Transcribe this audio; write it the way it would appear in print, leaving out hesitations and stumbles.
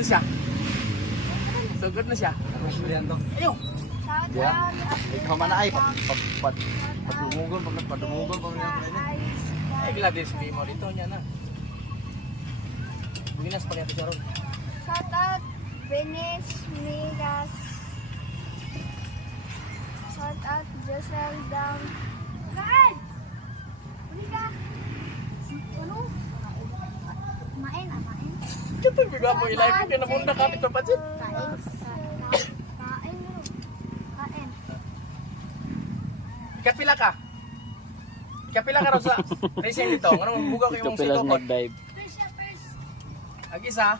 Siya. Sugod na siya. Ayaw. Ya. Ikaw man ay padumugon pa Ay, gladis mo dito niya na. Buginas pa kaya siya ron. Shout out Venice Migas. Shout out Josel Down. Kain! Uli ka! Ano? Main. Ito biga mo ilay ko kaya namunda ka ito pa dyan. Kain. Ikapila ka? Ikapila ka rin sa racing dito. Ano bugaw kayo mong Kapilas situkot? nag-dive. Ag isa.